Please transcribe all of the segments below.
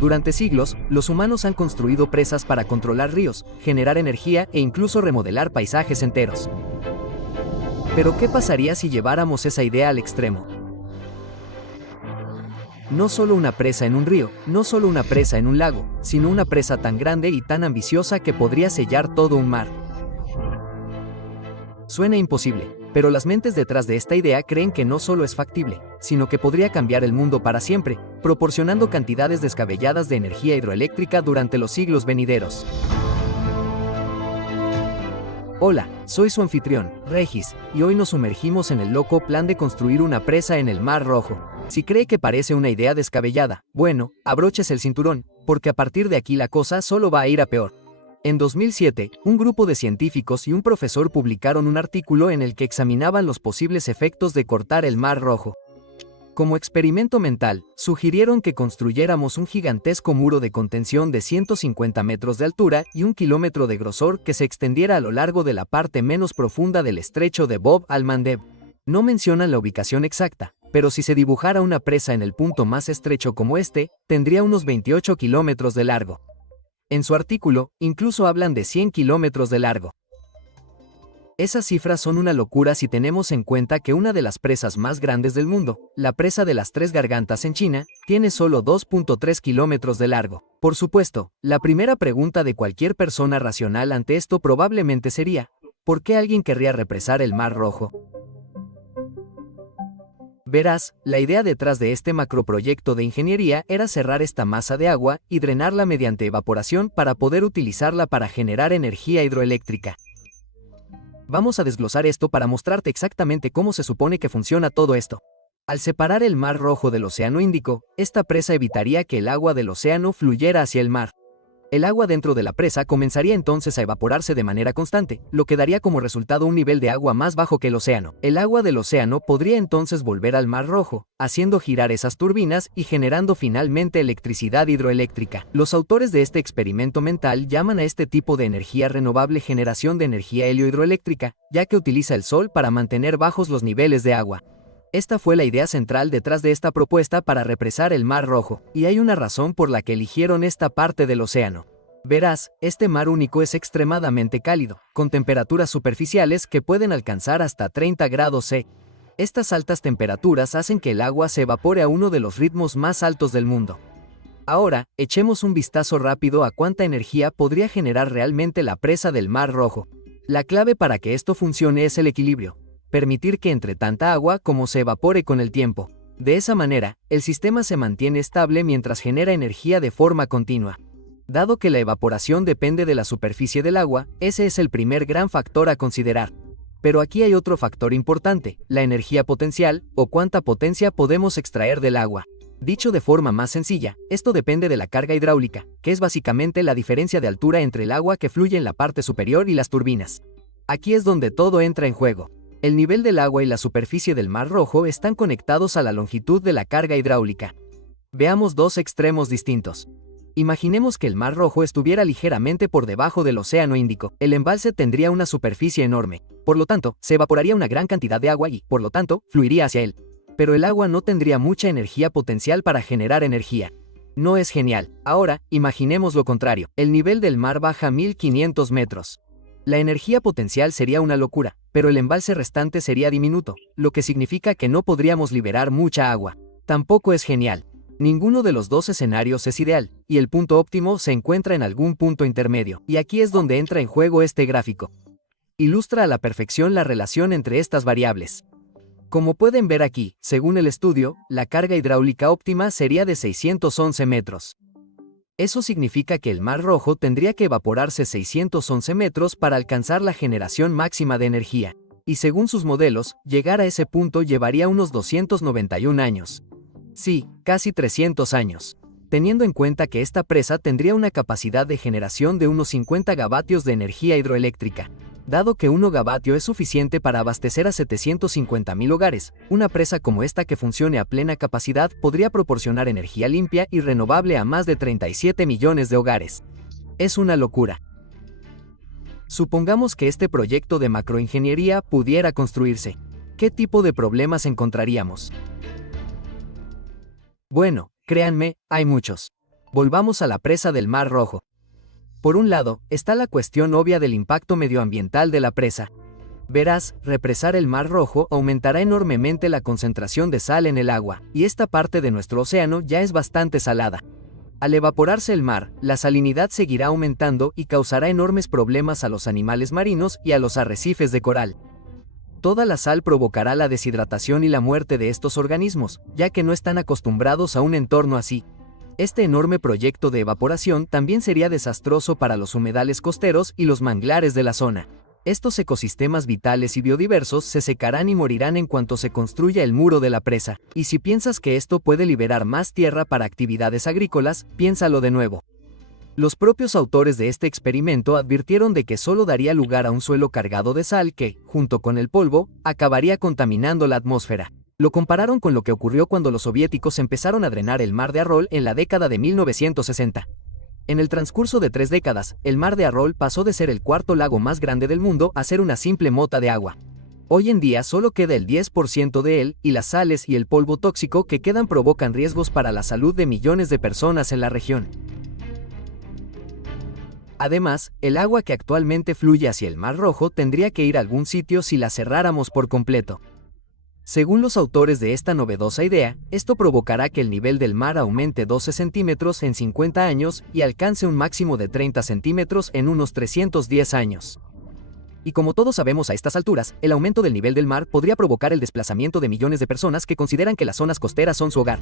Durante siglos, los humanos han construido presas para controlar ríos, generar energía e incluso remodelar paisajes enteros. Pero ¿qué pasaría si lleváramos esa idea al extremo? No solo una presa en un río, no solo una presa en un lago, sino una presa tan grande y tan ambiciosa que podría sellar todo un mar. Suena imposible, pero las mentes detrás de esta idea creen que no solo es factible, sino que podría cambiar el mundo para siempre, proporcionando cantidades descabelladas de energía hidroeléctrica durante los siglos venideros. Hola, soy su anfitrión, Regis, y hoy nos sumergimos en el loco plan de construir una presa en el Mar Rojo. Si cree que parece una idea descabellada, bueno, abróchese el cinturón, porque a partir de aquí la cosa solo va a ir a peor. En 2007, un grupo de científicos y un profesor publicaron un artículo en el que examinaban los posibles efectos de cortar el Mar Rojo. Como experimento mental, sugirieron que construyéramos un gigantesco muro de contención de 150 metros de altura y 1 kilómetro de grosor que se extendiera a lo largo de la parte menos profunda del estrecho de Bab al-Mandeb. No mencionan la ubicación exacta, pero si se dibujara una presa en el punto más estrecho como este, tendría unos 28 kilómetros de largo. En su artículo, incluso hablan de 100 kilómetros de largo. Esas cifras son una locura si tenemos en cuenta que una de las presas más grandes del mundo, la presa de las Tres Gargantas en China, tiene solo 2.3 kilómetros de largo. Por supuesto, la primera pregunta de cualquier persona racional ante esto probablemente sería, ¿por qué alguien querría represar el Mar Rojo? Verás, la idea detrás de este macroproyecto de ingeniería era cerrar esta masa de agua y drenarla mediante evaporación para poder utilizarla para generar energía hidroeléctrica. Vamos a desglosar esto para mostrarte exactamente cómo se supone que funciona todo esto. Al separar el Mar Rojo del Océano Índico, esta presa evitaría que el agua del océano fluyera hacia el mar. El agua dentro de la presa comenzaría entonces a evaporarse de manera constante, lo que daría como resultado un nivel de agua más bajo que el océano. El agua del océano podría entonces volver al Mar Rojo, haciendo girar esas turbinas y generando finalmente electricidad hidroeléctrica. Los autores de este experimento mental llaman a este tipo de energía renovable generación de energía heliohidroeléctrica, ya que utiliza el sol para mantener bajos los niveles de agua. Esta fue la idea central detrás de esta propuesta para represar el Mar Rojo, y hay una razón por la que eligieron esta parte del océano. Verás, este mar único es extremadamente cálido, con temperaturas superficiales que pueden alcanzar hasta 30 grados C. Estas altas temperaturas hacen que el agua se evapore a uno de los ritmos más altos del mundo. Ahora, echemos un vistazo rápido a cuánta energía podría generar realmente la presa del Mar Rojo. La clave para que esto funcione es el equilibrio. Permitir que entre tanta agua como se evapore con el tiempo. De esa manera, el sistema se mantiene estable mientras genera energía de forma continua. Dado que la evaporación depende de la superficie del agua, ese es el primer gran factor a considerar. Pero aquí hay otro factor importante, la energía potencial, o cuánta potencia podemos extraer del agua. Dicho de forma más sencilla, esto depende de la carga hidráulica, que es básicamente la diferencia de altura entre el agua que fluye en la parte superior y las turbinas. Aquí es donde todo entra en juego. El nivel del agua y la superficie del Mar Rojo están conectados a la longitud de la carga hidráulica. Veamos dos extremos distintos. Imaginemos que el Mar Rojo estuviera ligeramente por debajo del Océano Índico. El embalse tendría una superficie enorme. Por lo tanto, se evaporaría una gran cantidad de agua y, por lo tanto, fluiría hacia él. Pero el agua no tendría mucha energía potencial para generar energía. No es genial. Ahora, imaginemos lo contrario. El nivel del mar baja 1500 metros. La energía potencial sería una locura, pero el embalse restante sería diminuto, lo que significa que no podríamos liberar mucha agua. Tampoco es genial. Ninguno de los dos escenarios es ideal, y el punto óptimo se encuentra en algún punto intermedio, y aquí es donde entra en juego este gráfico. Ilustra a la perfección la relación entre estas variables. Como pueden ver aquí, según el estudio, la carga hidráulica óptima sería de 611 metros. Eso significa que el Mar Rojo tendría que evaporarse 611 metros para alcanzar la generación máxima de energía, y según sus modelos, llegar a ese punto llevaría unos 291 años. Sí, casi 300 años. Teniendo en cuenta que esta presa tendría una capacidad de generación de unos 50 gavatios de energía hidroeléctrica. Dado que 1 gavatio es suficiente para abastecer a 750.000 hogares, una presa como esta que funcione a plena capacidad podría proporcionar energía limpia y renovable a más de 37 millones de hogares. Es una locura. Supongamos que este proyecto de macroingeniería pudiera construirse. ¿Qué tipo de problemas encontraríamos? Bueno, créanme, hay muchos. Volvamos a la presa del Mar Rojo. Por un lado, está la cuestión obvia del impacto medioambiental de la presa. Verás, represar el Mar Rojo aumentará enormemente la concentración de sal en el agua, y esta parte de nuestro océano ya es bastante salada. Al evaporarse el mar, la salinidad seguirá aumentando y causará enormes problemas a los animales marinos y a los arrecifes de coral. Toda la sal provocará la deshidratación y la muerte de estos organismos, ya que no están acostumbrados a un entorno así. Este enorme proyecto de evaporación también sería desastroso para los humedales costeros y los manglares de la zona. Estos ecosistemas vitales y biodiversos se secarán y morirán en cuanto se construya el muro de la presa, y si piensas que esto puede liberar más tierra para actividades agrícolas, piénsalo de nuevo. Los propios autores de este experimento advirtieron de que solo daría lugar a un suelo cargado de sal que, junto con el polvo, acabaría contaminando la atmósfera. Lo compararon con lo que ocurrió cuando los soviéticos empezaron a drenar el mar de Arol en la década de 1960. En el transcurso de 3 décadas, el mar de Arol pasó de ser el cuarto lago más grande del mundo a ser una simple mota de agua. Hoy en día solo queda el 10% de él, y las sales y el polvo tóxico que quedan provocan riesgos para la salud de millones de personas en la región. Además, el agua que actualmente fluye hacia el Mar Rojo tendría que ir a algún sitio si la cerráramos por completo. Según los autores de esta novedosa idea, esto provocará que el nivel del mar aumente 12 centímetros en 50 años y alcance un máximo de 30 centímetros en unos 310 años. Y como todos sabemos a estas alturas, el aumento del nivel del mar podría provocar el desplazamiento de millones de personas que consideran que las zonas costeras son su hogar.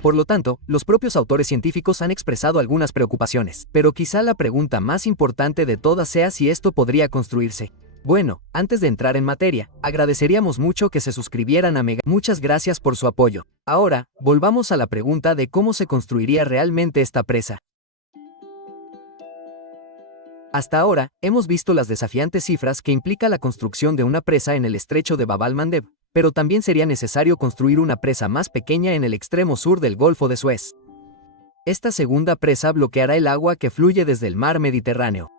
Por lo tanto, los propios autores científicos han expresado algunas preocupaciones, pero quizá la pregunta más importante de todas sea si esto podría construirse. Bueno, antes de entrar en materia, agradeceríamos mucho que se suscribieran a Mega. Muchas gracias por su apoyo. Ahora, volvamos a la pregunta de cómo se construiría realmente esta presa. Hasta ahora, hemos visto las desafiantes cifras que implica la construcción de una presa en el estrecho de Bab al-Mandeb, pero también sería necesario construir una presa más pequeña en el extremo sur del Golfo de Suez. Esta segunda presa bloqueará el agua que fluye desde el mar Mediterráneo.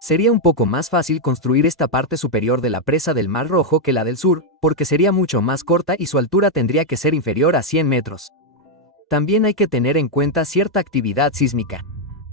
Sería un poco más fácil construir esta parte superior de la presa del Mar Rojo que la del sur, porque sería mucho más corta y su altura tendría que ser inferior a 100 metros. También hay que tener en cuenta cierta actividad sísmica.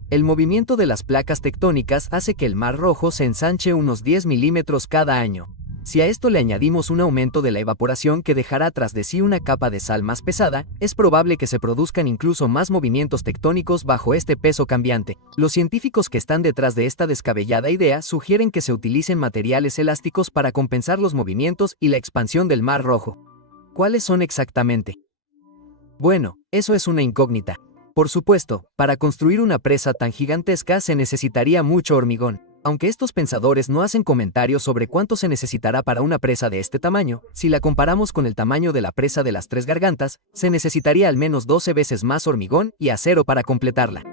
El movimiento de las placas tectónicas hace que el Mar Rojo se ensanche unos 10 milímetros cada año. Si a esto le añadimos un aumento de la evaporación que dejará tras de sí una capa de sal más pesada, es probable que se produzcan incluso más movimientos tectónicos bajo este peso cambiante. Los científicos que están detrás de esta descabellada idea sugieren que se utilicen materiales elásticos para compensar los movimientos y la expansión del Mar Rojo. ¿Cuáles son exactamente? Bueno, eso es una incógnita. Por supuesto, para construir una presa tan gigantesca se necesitaría mucho hormigón. Aunque estos pensadores no hacen comentarios sobre cuánto se necesitará para una presa de este tamaño, si la comparamos con el tamaño de la presa de las Tres Gargantas, se necesitaría al menos 12 veces más hormigón y acero para completarla.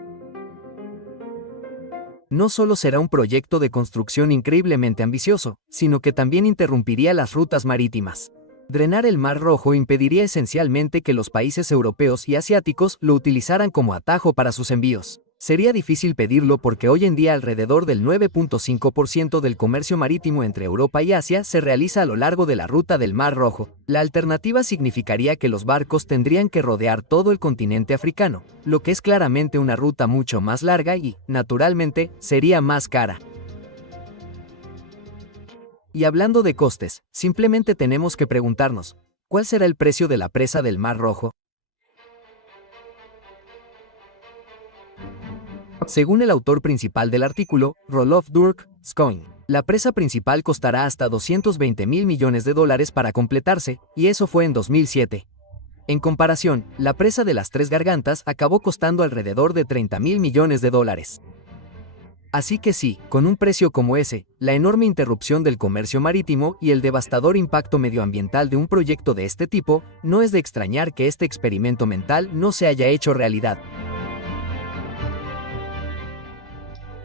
No solo será un proyecto de construcción increíblemente ambicioso, sino que también interrumpiría las rutas marítimas. Drenar el Mar Rojo impediría esencialmente que los países europeos y asiáticos lo utilizaran como atajo para sus envíos. Sería difícil pedirlo porque hoy en día alrededor del 9.5% del comercio marítimo entre Europa y Asia se realiza a lo largo de la ruta del Mar Rojo. La alternativa significaría que los barcos tendrían que rodear todo el continente africano, lo que es claramente una ruta mucho más larga y, naturalmente, sería más cara. Y hablando de costes, simplemente tenemos que preguntarnos, ¿cuál será el precio de la presa del Mar Rojo? Según el autor principal del artículo, Rolof Durk-Schoen, la presa principal costará hasta 220.000 millones de dólares para completarse, y eso fue en 2007. En comparación, la presa de las Tres Gargantas acabó costando alrededor de 30.000 millones de dólares. Así que sí, con un precio como ese, la enorme interrupción del comercio marítimo y el devastador impacto medioambiental de un proyecto de este tipo, no es de extrañar que este experimento mental no se haya hecho realidad.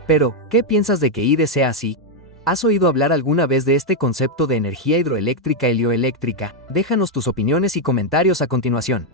Pero, ¿qué piensas de que IDE sea así? ¿Has oído hablar alguna vez de este concepto de energía hidroeléctrica helioeléctrica? Déjanos tus opiniones y comentarios a continuación.